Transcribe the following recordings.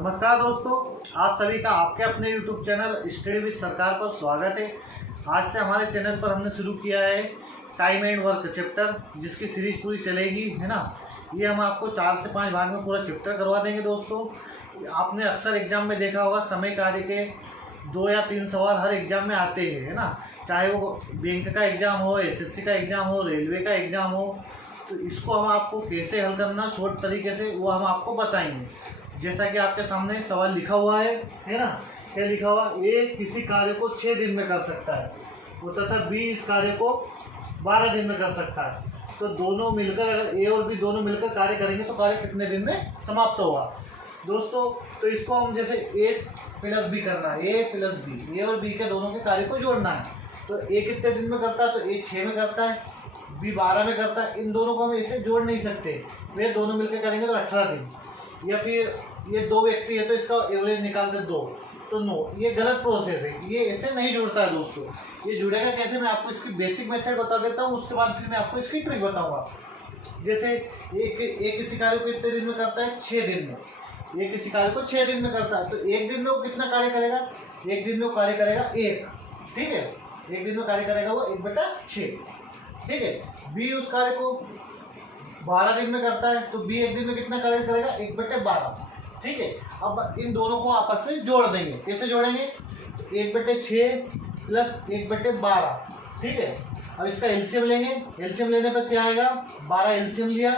नमस्कार दोस्तों, आप सभी का आपके अपने YouTube चैनल स्टडी विद सरकार पर स्वागत है। आज से हमारे चैनल पर हमने शुरू किया है टाइम एंड वर्क चैप्टर, जिसकी सीरीज पूरी चलेगी, है ना। ये हम आपको 4 से 5 भाग में पूरा चैप्टर करवा देंगे। दोस्तों, आपने अक्सर एग्जाम में देखा होगा समय कार्य के 2 या 3 सवाल हर एग्जाम में आते हैं, है ना। चाहे वो बैंक का एग्ज़ाम हो, SSC का एग्ज़ाम हो, रेलवे का एग्ज़ाम हो, तो इसको हम आपको कैसे हल करना शॉर्ट तरीके से वो हम आपको बताएंगे। जैसा कि आपके सामने सवाल लिखा हुआ है ना। क्या लिखा हुआ? ए किसी कार्य को 6 दिन में कर सकता है वो, तथा बी इस कार्य को 12 दिन में कर सकता है। तो दोनों मिलकर, अगर ए और बी दोनों मिलकर कार्य करेंगे तो कार्य कितने दिन में समाप्त होगा दोस्तों। तो इसको हम जैसे ए प्लस बी करना है, ए प्लस बी, ए और बी के दोनों के कार्य को जोड़ना है। तो ए कितने दिन में करता है? तो ए 6 में करता है, बी 12 में करता है। इन दोनों को हम ऐसे जोड़ नहीं सकते, वे दोनों मिलकर करेंगे तो 18 दिन। या फिर ये 2 व्यक्ति है तो इसका एवरेज निकालते 2, तो नो, ये गलत प्रोसेस है, ये ऐसे नहीं जुड़ता है दोस्तों। ये जुड़ेगा कैसे, मैं आपको इसकी बेसिक मेथड बता देता हूँ, उसके बाद फिर मैं आपको इसकी ट्रिक बताऊंगा। जैसे एक किसी कार्य को कितने दिन में करता है? 6 दिन में। ये किसी कार्य को 6 दिन में करता है, तो एक दिन में वो कितना कार्य करेगा? एक दिन में वो कार्य करेगा 1, ठीक है। एक दिन में कार्य करेगा वो 1/6, ठीक है। बी उस कार्य को 12 दिन में करता है, तो बी एक दिन में कितना कार्य करेगा? 1/12, ठीक है। अब इन दोनों को आपस में जोड़ देंगे। कैसे जोड़ेंगे? तो 1/6 प्लस 1/12, ठीक है। अब इसका एलसीएम लेंगे। एलसीएम लेने पर क्या आएगा? 12 एलसीएम लिया,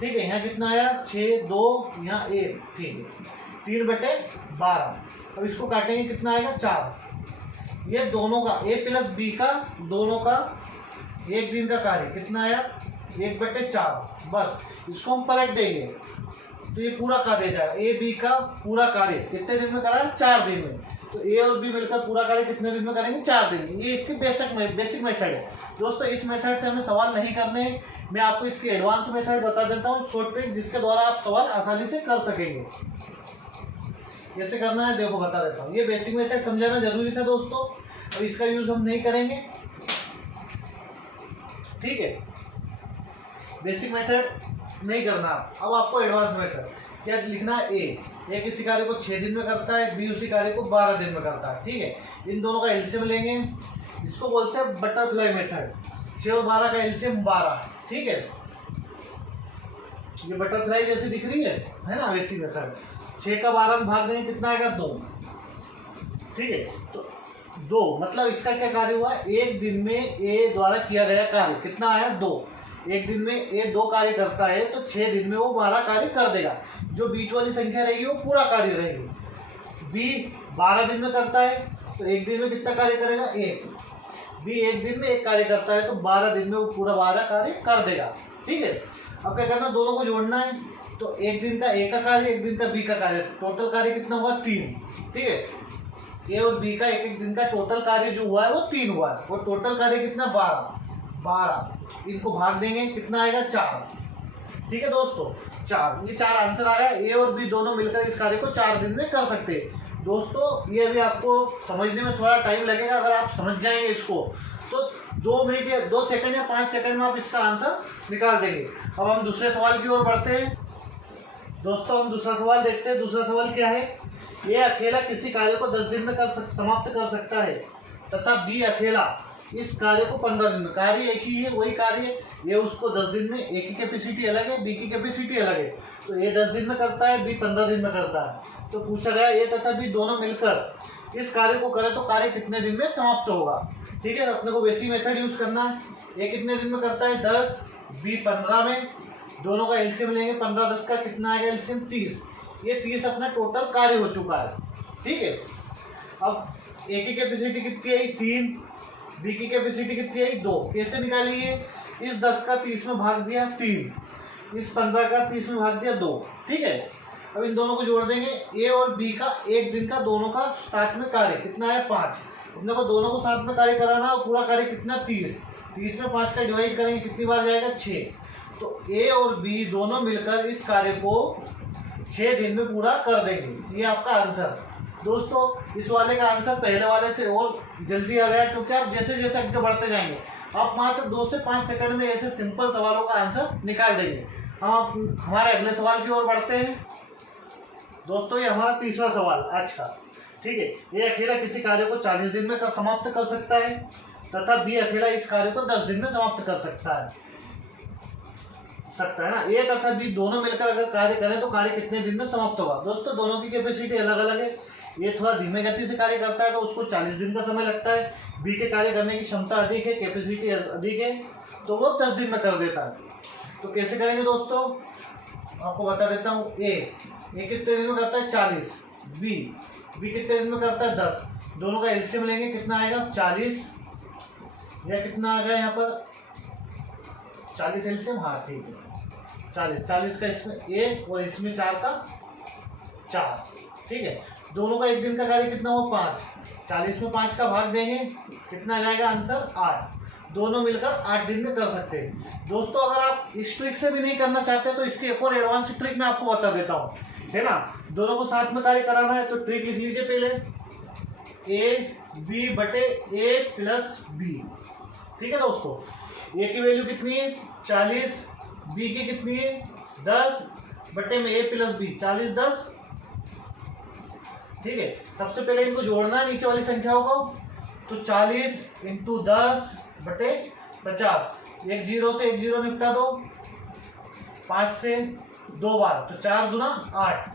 ठीक है। यहाँ कितना आया? 6, 2, यहाँ 1, ठीक है। 3/12। अब इसको काटेंगे, कितना आएगा? 4। ये दोनों का, ए प्लस बी का दोनों का एक दिन का कार्य कितना आया? 1/4। बस इसको हम पलट देंगे तो ये पूरा कार्य जाएगा। ए बी का पूरा कार्य कितने दिन में करा है? 4 दिन में। तो ए और बी मिलकर पूरा कार्य कितने दिन में करेंगे? 4 दिन में। ये इसकी बेसिक मेथड है दोस्तों। इस मेथड से हमें सवाल नहीं करने हैं, मैं आपको इसकी एडवांस मेथड बता देता हूँ, शॉर्ट ट्रिक, जिसके द्वारा आप सवाल आसानी से कर सकेंगे। कैसे करना है देखो बता देता हूँ। ये बेसिक मेथड समझाना जरूरी था दोस्तों, अब इसका यूज हम नहीं करेंगे, ठीक है। बेसिक मेथड नहीं करना। अब आपको एडवांस मेथड क्या लिखना है? ए किसी कार्य को 6 दिन में करता है, बी उसी कार्य को 12 दिन में करता है, ठीक है। इन दोनों का एलसीएम लेंगे, इसको बोलते हैं बटरफ्लाई मेथड। 6 और 12 का एलसीएम 12, ठीक है। ये बटरफ्लाई जैसी दिख रही है ना, वैसी मेथड। 6 का 12 में भाग देंगे, कितना आएगा? 2, ठीक है। तो 2 मतलब इसका क्या कार्य हुआ? एक दिन में ए द्वारा किया गया कार्य कितना आया? 2। एक दिन में ए 2 कार्य करता है, तो 6 दिन में वो 12 कार्य कर देगा। जो बीच वाली संख्या रहेगी वो पूरा कार्य रहेगी। बी 12 दिन में करता है, तो एक दिन में कितना कार्य करेगा? 1। बी एक दिन में 1 कार्य करता है, तो 12 दिन में वो पूरा 12 कार्य कर देगा, ठीक है। अब क्या करना? दोनों को जोड़ना है। तो एक दिन का ए का कार्य, एक दिन का बी का कार्य, टोटल कार्य कितना हुआ? 3, ठीक है। ए और बी का एक दिन का टोटल कार्य जो हुआ है वो 3 हुआ है। वो टोटल कार्य कितना? 12। इनको भाग देंगे, कितना आएगा? 4, ठीक है दोस्तों। 4, ये 4 आंसर आ गया। ए और बी दोनों मिलकर इस कार्य को 4 दिन में कर सकते हैं दोस्तों। ये अभी आपको समझने में थोड़ा टाइम लगेगा, अगर आप समझ जाएंगे इसको तो 2 मिनट या 2 सेकंड या 5 सेकंड में आप इसका आंसर निकाल देंगे। अब हम दूसरे सवाल की ओर बढ़ते हैं दोस्तों। हम दूसरा सवाल देखते हैं। दूसरा सवाल क्या है? ये अकेला किसी कार्य को 10 दिन में समाप्त कर सकता है, तथा बी अकेला इस कार्य को 15 दिन में। कार्य एक ही है, वही कार्य, ये उसको 10 दिन में, ए की कैपेसिटी अलग है, बी की कैपेसिटी अलग है। तो ए 10 दिन में करता है, बी 15 दिन में करता है। तो पूछा गया ए तथा बी दोनों मिलकर इस कार्य को करे तो कार्य कितने दिन में समाप्त होगा, ठीक है। अपने को बेसिक मेथड यूज करना है। ए कितने दिन में करता है? 10, बी 15 में। दोनों का एलसीएम लेंगे, 15 10 का कितना आएगा? एलसीएम 30। ये 30 अपना टोटल कार्य हो चुका है, ठीक है। अब ए की कैपेसिटी कितनी आई? 3। बी की कैपेसिटी कितनी आई? 2। कैसे निकाली है? इस 10 का 30 में भाग दिया 3, इस 15 का 30 में भाग दिया 2, ठीक है। अब इन दोनों को जोड़ देंगे। ए और बी का एक दिन का दोनों का साथ में कार्य कितना है? 5। अपने को दोनों को साथ में कार्य कराना, और पूरा कार्य कितना? 30। 30 में 5 का डिवाइड करेंगे, कितनी बार जाएगा? 6। तो ए और बी दोनों मिलकर इस कार्य को 6 दिन में पूरा कर देंगे। ये आपका आंसर दोस्तों। इस वाले का आंसर पहले वाले से और जल्दी आ गया, क्योंकि आप जैसे जैसे आगे बढ़ते जाएंगे आप मात्र 2 से 5 सेकंड में ऐसे सिंपल सवालों का आंसर निकाल देंगे। हम हमारे अगले सवाल की ओर बढ़ते हैं दोस्तों ये हमारा तीसरा सवाल आज का। ठीक है, ए अकेला किसी कार्य को 40 दिन में समाप्त कर सकता है तथा बी अकेला इस कार्य को 10 दिन में समाप्त कर सकता है ना। ए तथा बी दोनों मिलकर अगर कार्य करें तो कार्य कितने दिन में समाप्त होगा। दोस्तों दोनों की कैपेसिटी अलग अलग है। ये थोड़ा धीमे गति से कार्य करता है तो उसको 40 दिन का समय लगता है। बी के कार्य करने की क्षमता अधिक है, कैपेसिटी अधिक है, तो वो 10 दिन में कर देता है। तो कैसे करेंगे दोस्तों, आपको बता देता हूँ। ए कितने दिन में करता है 40, बी कितने दिन में करता है 10। दोनों का एलसीएम लेंगे, कितना आएगा 40, या कितना आ गया यहाँ पर 40 एलसीएम, हाँ ठीक है 40 का इसमें 1 और इसमें 4 का 4। ठीक है, दोनों का एक दिन का कार्य कितना हुआ 5, 40 में 5 का भाग देंगे, कितना आ जाएगा आंसर 8। दोनों मिलकर 8 दिन में कर सकते हैं। दोस्तों अगर आप इस ट्रिक से भी नहीं करना चाहते तो इसकी एक और एडवांस ट्रिक मैं आपको बता देता हूँ, है ना। दोनों को साथ में कार्य कराना है तो ट्रिक लिख लीजिए पहले, ए बी बटे ए प्लस बी। ठीक है दोस्तों, ए की वैल्यू कितनी है 40, बी की कितनी है 10 बटे में ए प्लस बी, 40 10। ठीक है, सबसे पहले इनको जोड़ना है नीचे वाली संख्याओं को, तो 40 इंटू 10 बटे 50। एक जीरो से एक जीरो निपटा दो, 5 से 2 बार, तो 4 दूना 8।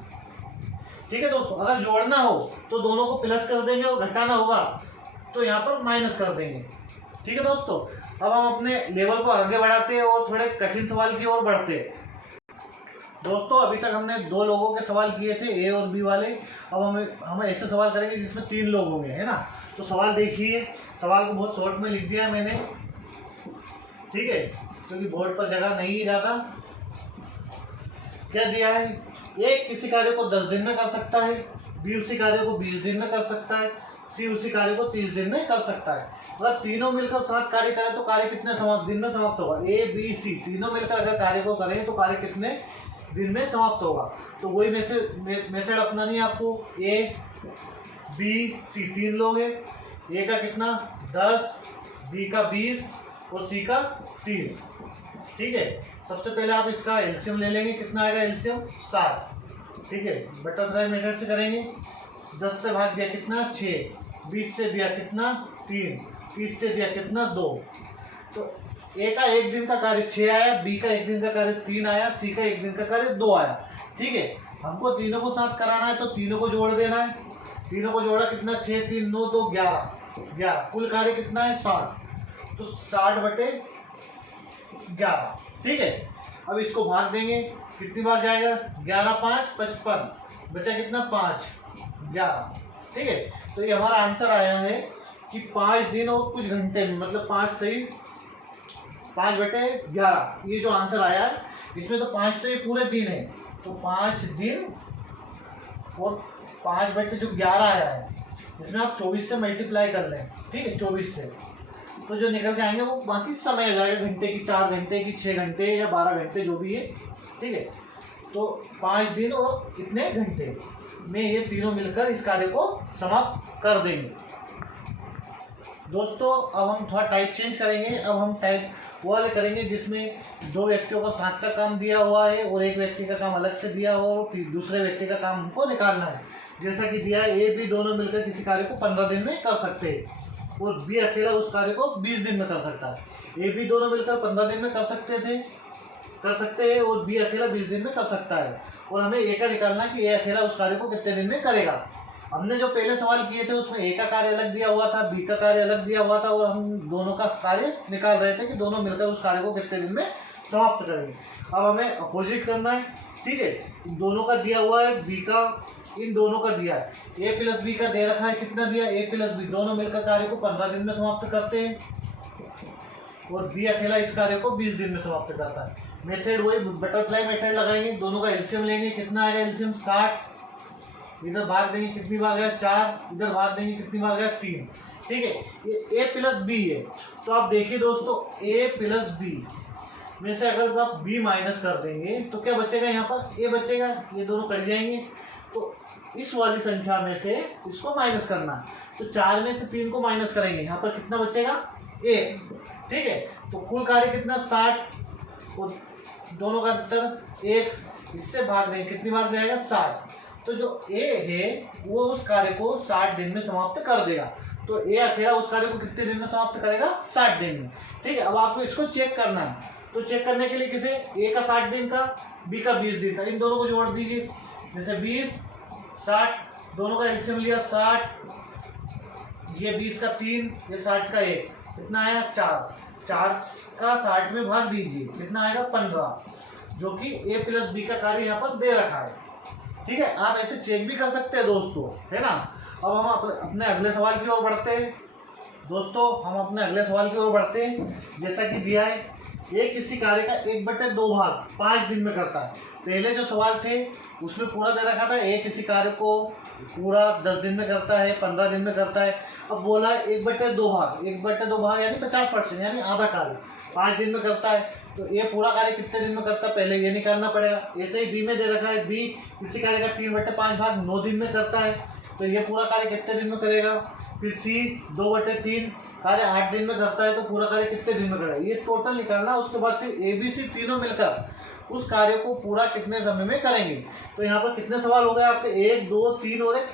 ठीक है दोस्तों, अगर जोड़ना हो तो दोनों को प्लस कर देंगे और घटाना होगा तो यहाँ पर माइनस कर देंगे। ठीक है दोस्तों, अब हम अपने लेवल को आगे बढ़ाते हैं और थोड़े कठिन सवाल की ओर बढ़ते हैं। दोस्तों अभी तक हमने 2 लोगों के सवाल किए थे, ए और बी वाले। अब हम ऐसे सवाल करेंगे जिसमें 3 लोग होंगे, है ना। तो सवाल देखिए, सवाल को बहुत शॉर्ट में लिख दिया है मैंने, ठीक है, क्योंकि बोर्ड पर जगह नहीं है ज़्यादा। क्या दिया है, ए किसी कार्य को 10 दिन में कर सकता है, बी उसी कार्य को 20 दिन में कर सकता है, सी उसी कार्य को 30 दिन में कर सकता है। अगर तीनों मिलकर साथ कार्य करें तो कार्य कितने दिन में समाप्त होगा। ए बी सी तीनों मिलकर अगर कार्य को करें तो कार्य कितने दिन में समाप्त होगा। तो वही मेथड अपनानी है आपको। ए बी सी 3 लोग हैं, ए का कितना 10, बी का 20 और सी का 30। ठीक है, सबसे पहले आप इसका एलसीएम ले लेंगे, कितना आएगा एलसीएम 7। ठीक है, बटरफ्लाई मेथड से करेंगे। 10 से भाग दिया कितना 6, 20 से दिया कितना 3, 30 से दिया कितना 2। तो ए का एक दिन का कार्य 6 आया, बी का एक दिन का कार्य 3 आया, सी का एक दिन का कार्य 2 आया। ठीक है, हमको तीनों को साथ कराना है तो तीनों को जोड़ देना है। तीनों को जोड़ा कितना 6 3 9 2 11, कुल कार्य कितना है 60, तो 60 बटे 11। ठीक है, अब इसको भाग देंगे, कितनी बार जाएगा 11 5 55, बचा कितना 5 11। ठीक है, तो ये हमारा आंसर आया है कि 5 दिन और कुछ घंटे में, मतलब 5 सही 5 बटे 11, ये जो आंसर आया है इसमें तो 5 तो ये पूरे दिन है, तो 5 दिन और 5 बटे जो 11 आया है इसमें आप 24 से मल्टीप्लाई कर लें। ठीक है, 24 से तो जो निकल के आएंगे वो बाकी समय आ जाएगा, घंटे की 4 घंटे की 6 घंटे या 12 घंटे जो भी है। ठीक है, तो 5 दिन और कितने घंटे में ये तीनों मिलकर इस कार्य को समाप्त कर देंगे। दोस्तों अब हम थोड़ा टाइप चेंज करेंगे। अब हम टाइप वो वाले करेंगे जिसमें 2 व्यक्तियों को साथ का काम दिया हुआ है और एक व्यक्ति का काम अलग से दिया हुआ और फिर दूसरे व्यक्ति का काम हमको निकालना है। जैसा कि दिया है, ए बी दोनों मिलकर किसी कार्य को 15 दिन में कर सकते हैं और बी अकेला उस कार्य को 20 दिन में कर सकता है। ए बी दोनों मिलकर 15 दिन में कर सकते हैं और बी अकेला 20 दिन में कर सकता है। और हमें ए का निकालना है कि ए अकेला उस कार्य को कितने दिन में करेगा। हमने जो पहले सवाल किए थे उसमें ए का कार्य अलग दिया हुआ था, बी का कार्य अलग दिया हुआ था और हम दोनों का कार्य निकाल रहे थे कि दोनों मिलकर उस कार्य को कितने दिन में समाप्त करेंगे। अब हमें अपोजिट करना है। ठीक है, दोनों का दिया हुआ है, बी का इन दोनों का दिया है, ए प्लस बी का दे रखा है, कितना दिया ए प्लस बी, दोनों मिलकर कार्य को 15 दिन में समाप्त करते हैं और बी अकेला इस कार्य को 20 दिन में समाप्त करता है। मेथड वही बटरफ्लाई मेथड लगाएंगे, दोनों का एलसीएम लेंगे, कितना आएगा एलसीएम 60, इधर भाग देंगे कितनी बार गया 4, इधर भाग देंगे कितनी बार गया 3। ठीक है, ये ए प्लस बी है, तो आप देखिए दोस्तों ए प्लस बी में से अगर आप बी माइनस कर देंगे तो क्या बचेगा, यहाँ पर ए बचेगा, ये दोनों कट जाएंगे। तो इस वाली संख्या में से इसको माइनस करना, तो 4 में से 3 को माइनस करेंगे, यहाँ पर कितना बचेगा 1। ठीक है, तो कुल कार्य कितना 60 और दोनों का अंतर 1, इससे भाग देंगे कितनी बार जाएगा 60, तो जो ए है वो उस कार्य को 60 दिन में समाप्त कर देगा। तो ए अकेला उस कार्य को कितने दिन में समाप्त करेगा? 60 दिन में। ठीक है, अब आपको इसको चेक करना है। तो चेक करने के लिए किसे? ए का 60 दिन का, बी का 20 दिन का, इन दोनों को जोड़ दीजिए। जैसे 20 60, दोनों का एलसीएम लिया 60, ये 20 का 3, ये 60 का 1, कितना आया? 4। 4 का 60 में भाग दीजिए, कितना आएगा? 15, जो कि ए प्लस बी का कार्य यहाँ पर दे रखा है। ठीक है, आप ऐसे चेक भी कर सकते हैं दोस्तों, है ना। अब हम अपने अगले सवाल की ओर बढ़ते हैं दोस्तों। हम अपने अगले सवाल की ओर बढ़ते हैं। जैसा कि दिया है, ए किसी कार्य का 1/2 भाग 5 दिन में करता है। पहले जो सवाल थे उसमें पूरा दे रखा था ए किसी कार्य को पूरा 10 दिन में करता है, 15 दिन में करता है। अब बोला है 1/2 भाग, 1/2 भाग यानी 50%, यानी आधा कार्य 5 दिन में करता है। तो ये पूरा कार्य कितने दिन में करता है, पहले ये निकालना पड़ेगा। ऐसे ही बी में दे रखा है, बी किसी कार्य का 3/5 भाग 9 दिन में करता है। तो ये पूरा कार्य कितने दिन में करेगा। फिर सी 2/3 कार्य 8 दिन में करता है, तो पूरा कार्य कितने दिन में करेगा, ये टोटल निकालना। उसके बाद फिर ए बी सी तीनों मिलकर उस कार्य को पूरा कितने समय में करेंगे। तो यहाँ पर कितने सवाल हो गए आपके? 1 2 3 और 1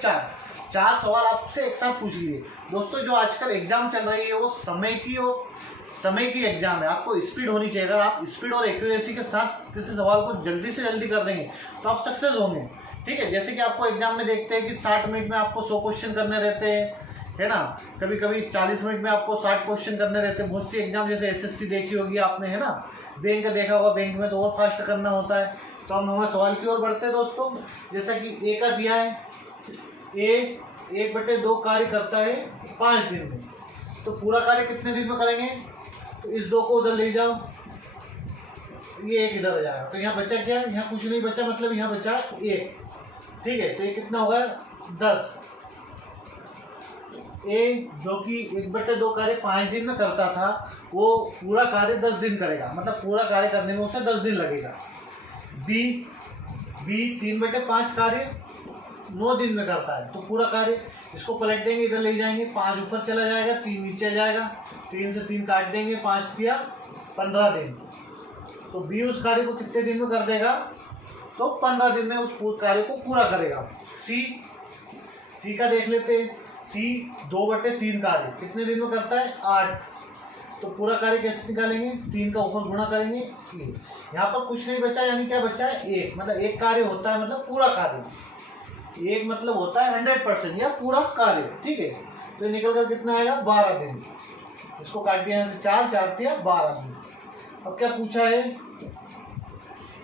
4 सवाल आपसे एक साथ पूछ लिए दोस्तों। जो आजकल एग्जाम चल रही है वो समय की एग्जाम है। आपको स्पीड होनी चाहिए। अगर आप स्पीड और एक्यूरेसी के साथ किसी सवाल को जल्दी से जल्दी कर देंगे तो आप सक्सेस होंगे। ठीक है, जैसे कि आपको एग्जाम में देखते हैं कि 60 मिनट में आपको 100 क्वेश्चन करने रहते हैं, है ना। कभी कभी 40 मिनट में आपको 60 क्वेश्चन करने रहते हैं। बहुत सी एग्जाम जैसे एसएससी देखी होगी आपने, है ना। बैंक का देखा होगा, बैंक में तो और फास्ट करना होता है। तो हम हमारे सवाल की ओर बढ़ते हैं दोस्तों। जैसा कि ए का दिया है, ए 1/2 कार्य करता है 5 दिन में, तो पूरा कार्य कितने दिन में करेंगे। तो इस 2 को उधर ले जाओ, ये 1 इधर आ जाएगा। तो यहाँ बचा क्या? यहाँ कुछ नहीं बचा, मतलब यहाँ बचा 1। ठीक है, तो ये कितना होगा? 10। ए जो कि 1/2 कार्य 5 दिन में करता था, वो पूरा कार्य 10 दिन करेगा, मतलब पूरा कार्य करने में उसे 10 दिन लगेगा। बी 3/5 कार्य 9 दिन में करता है, तो पूरा कार्य इसको पलट देंगे, इधर ले जाएंगे, 5 ऊपर चला जाएगा, 3 नीचे आ जाएगा, 3 से 3 काट देंगे, 5 दिया 15 दिन। तो बी उस कार्य को कितने दिन में कर देगा? तो 15 दिन में उस कार्य को पूरा करेगा। सी का देख लेते हैं। सी 2/3 कार्य कितने दिन में करता है? 8। तो पूरा कार्य कैसे निकालेंगे? 3 का ऊपर गुणा करेंगे, यहाँ पर कुछ नहीं बचा, यानी क्या बचा है? 1। मतलब एक कार्य होता है, मतलब पूरा कार्य। 1 मतलब होता है 100% या पूरा कार्य। ठीक है, तो ये निकल कर कितना आएगा? 12 दिन। इसको काट दिया यहाँ से 4 दिया 12 दिन। अब क्या पूछा है?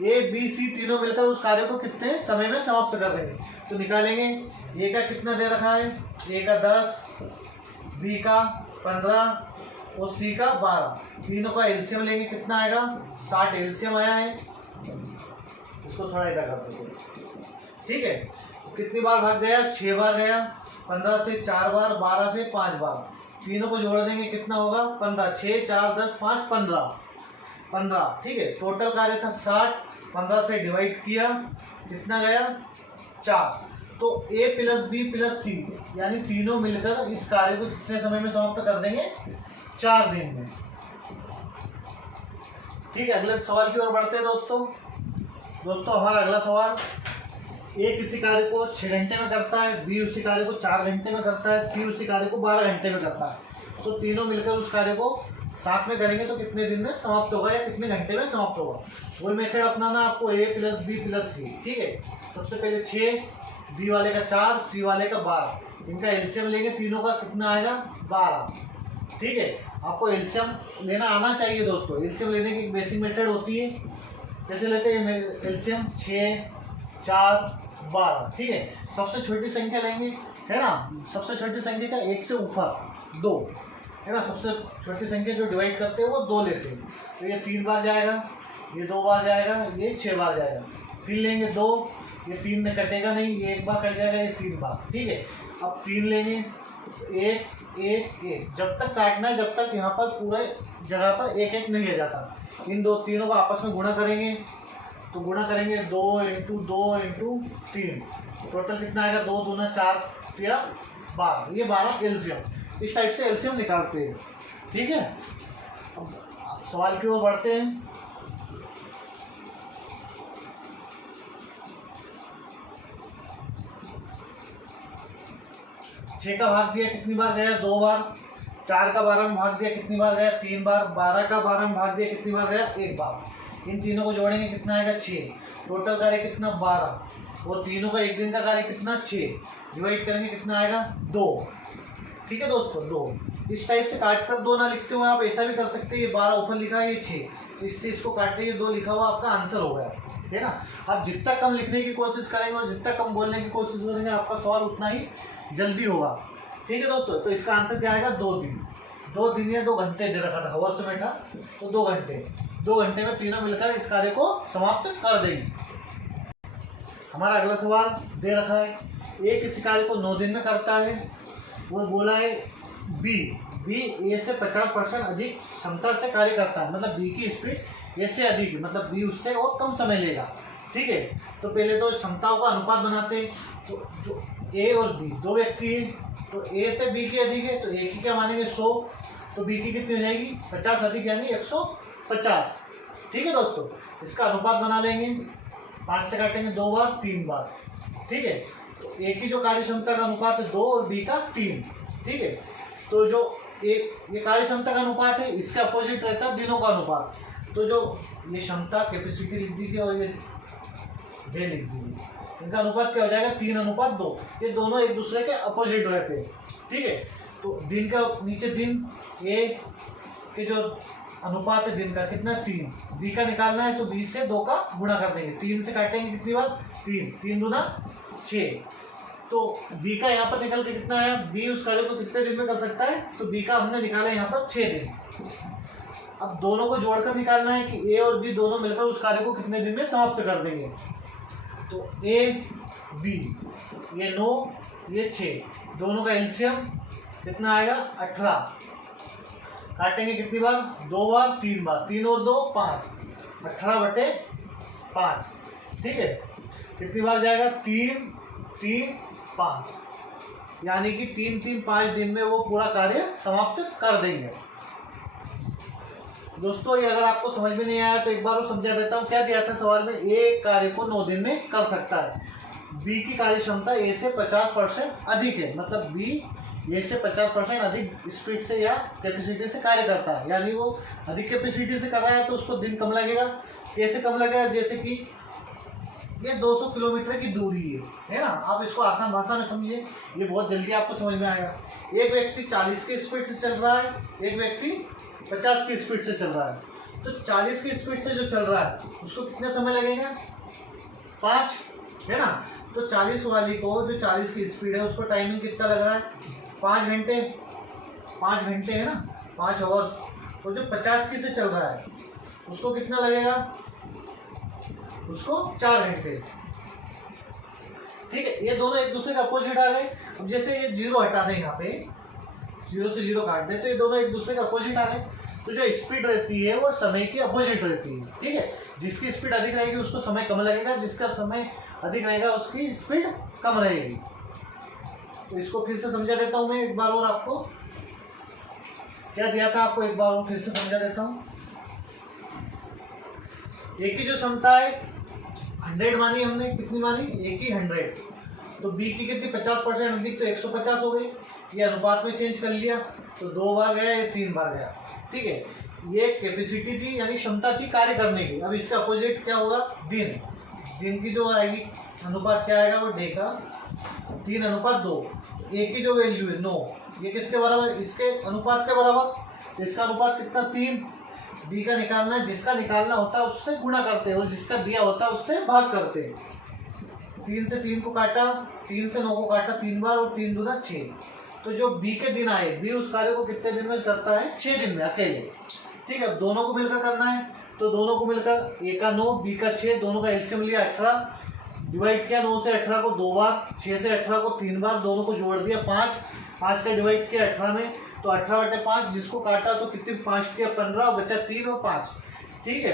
ए बी सी तीनों मिलकर उस कार्य को कितने समय में समाप्त कर देंगे। तो निकालेंगे। ए का कितना दे रखा है? ए का 10, बी का 15 और सी का 12। तीनों का एलसीएम लेंगे, कितना आएगा? 60 एलसीएम आया है। इसको थोड़ा इधर कर देते हैं। ठीक है, कितनी बार भाग गया? 6 बार गया। 15 से 4 बार, 12 से 5 बार। तीनों को जोड़ देंगे, कितना होगा? 15। 6 4 10 5 15। ठीक है, टोटल कार्य था 60। 15 से डिवाइड किया, कितना गया? 4। तो ए प्लस बी प्लस सी यानी तीनों मिलकर इस कार्य को कितने समय में समाप्त कर देंगे? 4 दिन में। ठीक है, अगले सवाल की ओर बढ़ते हैं दोस्तों। हमारा अगला सवाल, ए किसी कार्य को 6 घंटे में करता है, बी उसी कार्य को 4 घंटे में करता है, सी उसी कार्य को 12 घंटे में करता है। तो तीनों मिलकर उस कार्य को साथ में करेंगे तो कितने दिन में समाप्त होगा या कितने घंटे में समाप्त होगा। वही मेथड अपनाना आपको, ए प्लस बी प्लस सी। ठीक है, सबसे पहले 6, बी वाले का 4, सी वाले का 12। इनका एलसीएम लेंगे, तीनों का कितना आएगा? 12। ठीक है, आपको एलसीएम लेना आना चाहिए दोस्तों। एलसीएम लेने की एक बेसिक मेथड होती है। कैसे लेते हैं एलसीएम? 6 4 12। ठीक है, सबसे छोटी संख्या लेंगे, है ना। सबसे छोटी संख्या का 1 से ऊपर 2, है ना। सबसे छोटी संख्या जो डिवाइड करते हैं वो 2 लेते हैं। तो ये 3 बार जाएगा, ये 2 बार जाएगा, ये 6 बार जाएगा। फिर लेंगे 2, ये 3 में कटेगा नहीं, ये 1 बार कट जाएगा, ये 3 बार। ठीक है, अब 3 लेंगे, 1 1 1। जब तक काटना है, जब तक यहाँ पर पूरे जगह पर 1 1 नहीं आ जाता। इन तीनों को आपस में गुणा करेंगे, तो गुणा करेंगे 2 × 2 × 3। टोटल कितना आएगा? 2 दूना 4 या 12। ये 12 एलसीएम। इस टाइप से एलसीएम निकालते हैं। ठीक है, अब सवाल की ओर बढ़ते हैं। 6 का भाग दिया कितनी बार गया, 2 बार। 4 का 12 में भाग दिया कितनी बार गया, 3 बार। 12 का 12 में भाग दिया कितनी बार गया, 1 बार। इन तीनों को जोड़ेंगे कितना आएगा, 6। टोटल कार्य कितना, 12। और तीनों का एक दिन का कार्य कितना, 6। डिवाइड करेंगे कितना आएगा, 2। ठीक है दोस्तों, 2। इस टाइप से काट कर 2 ना लिखते हुए आप ऐसा भी कर सकते हैं, ये 12 ऊपर लिखा है, ये 6, इससे इसको काटते, ये 2 लिखा हुआ आपका आंसर हो गया, है ना। आप जितना कम लिखने की कोशिश करेंगे और जितना कम बोलने की कोशिश करेंगे आपका सवाल उतना ही जल्दी होगा। ठीक है दोस्तों, तो इसका आंसर क्या आएगा, 2 दिन। 2 दिन या 2 घंटे दे रखा था, हवर्स में था, तो 2 घंटे। 2 घंटे में तीनों मिलकर इस कार्य को समाप्त कर देंगे। हमारा अगला सवाल दे रखा है, ए किसी कार्य को 9 दिन में करता है और बोला है बी ए से 50% अधिक क्षमता से कार्य करता है, मतलब बी की स्पीड ए से अधिक है, मतलब बी उससे और कम समय लेगा। ठीक है, तो पहले तो क्षमताओं का अनुपात बनाते हैं। तो जो ए और बी 2 व्यक्ति हैं, तो ए से बी की अधिक है, तो ए की क्या मानेंगे, 100। तो बी की कितनी हो जाएगी, 50 अधिक, यानी 150। ठीक है दोस्तों, इसका अनुपात बना लेंगे, 5 से काटेंगे 2 बार, 3 बार। ठीक है, तो ए की जो कार्य क्षमता का अनुपात है 2 और बी का 3। ठीक है, तो जो ये कार्य क्षमता का अनुपात है, इसके अपोजिट रहता है दिनों का अनुपात। तो जो ये क्षमता कैपेसिटी लिख दीजिए और ये डे लिख दीजिए, इनका अनुपात क्या हो जाएगा, 3:2। ये दोनों एक दूसरे के अपोजिट रहते हैं। ठीक है, तो दिन का नीचे दिन, ए के जो अनुपात है दिन का कितना, 3। बी का निकालना है, तो बी से 2 का गुणा कर देंगे, 3 से काटेंगे कितनी बार, 3। 3 दूना 6। तो बी का यहाँ पर निकल के कितना है, बी उस कार्य को कितने दिन में कर सकता है, तो बी का हमने निकाला यहाँ पर 6 दिन। अब दोनों को जोड़कर निकालना है कि ए और बी दोनों मिलकर उस कार्य को कितने दिन में समाप्त कर देंगे। तो ए बी, ये 9, ये 6, दोनों का एलसीएम कितना आएगा, 18। काटेंगे कितनी बार, 2 बार, 3 बार। 3 और 2 5, 18/5। ठीक है, कितनी बार जाएगा, 3 3 5, यानी कि 3 3 5 दिन में वो पूरा कार्य समाप्त कर देंगे। दोस्तों ये अगर आपको समझ में नहीं आया तो एक बार वो समझा देता हूँ। क्या दिया था सवाल में, ए कार्य को 9 दिन में कर सकता है, बी की कार्य क्षमता ए से 50% अधिक है, मतलब बी ए से 50% अधिक स्पीड से या कैपेसिटी से कार्य करता है, यानी वो अधिक कैपेसिटी से कर रहा है तो उसको दिन कम लगेगा। कैसे कम लगेगा, जैसे कि ये 200 किलोमीटर की दूरी है ना। आप इसको आसान भाषा में समझिए, ये बहुत जल्दी आपको समझ में आएगा। एक व्यक्ति 40 की स्पीड से चल रहा है, एक व्यक्ति 50 की स्पीड से चल रहा है। तो 40 की स्पीड से जो चल रहा है उसको कितना समय लगेगा, 5, है ना। तो 40 वाली को, जो 40 की स्पीड है, उसको टाइमिंग कितना लग रहा है, 5 घंटे। 5 घंटे है ना, 5 आवर्स। तो जो 50 की से चल रहा है उसको कितना लगेगा, उसको 4 घंटे। ठीक है, ये दोनों एक दूसरे के अपोजिट आ गए। अब जैसे ये 0 हटा दें, यहाँ पे 0 से 0 काट दें, तो ये दोनों एक दूसरे के अपोजिट आ गए। तो जो स्पीड रहती है वो समय की अपोजिट रहती है। ठीक है, जिसकी स्पीड अधिक रहेगी उसको समय कम लगेगा, जिसका समय अधिक रहेगा उसकी स्पीड कम रहेगी। तो इसको फिर से समझा देता हूँ मैं एक बार और आपको। क्या दिया था आपको, एक बार और फिर से समझा देता हूँ। ए की जो क्षमता है 100 मानी हमने, कितनी मानी, ए की 100। तो बी की कितनी, 50% अधिक, तो 150 हो गई। ये अनुपात में चेंज कर लिया, तो 2 बार गया, ये 3 बार गया। ठीक है, ये कैपेसिटी थी यानी क्षमता थी कार्य करने की। अब इसका अपोजिट क्या होगा, दिन। दिन की जो आएगी अनुपात क्या आएगा, वो डे का 3:2। ए की जो वैल्यू है 9, ये किसके बराबर, इसके अनुपात के बराबर। इसका अनुपात कितना, 3। बी का निकालना है, जिसका निकालना होता है उससे गुणा करते हैं और जिसका दिया होता है उससे भाग करते हैं। 3 से 3 को काटा, 3 से 9 को काटा 3 बार, और 3 दूना 6। तो जो बी के दिन आए, बी उस कार्य को कितने दिन में करता है, 6 दिन में अकेले। ठीक है, अब दोनों को मिलकर करना है, तो दोनों को मिलकर, ए का 9, बी का 6, दोनों का एलसीएम लिया 18, डिवाइड किया 9 से 18 को 2 बार, 6 से 18 को 3 बार, दोनों को जोड़ दिया 5, 5 का डिवाइड किया 18 में, तो 18/5, जिसको काटा तो कितनी, 5 के 15, बचा 3 और 5। ठीक है,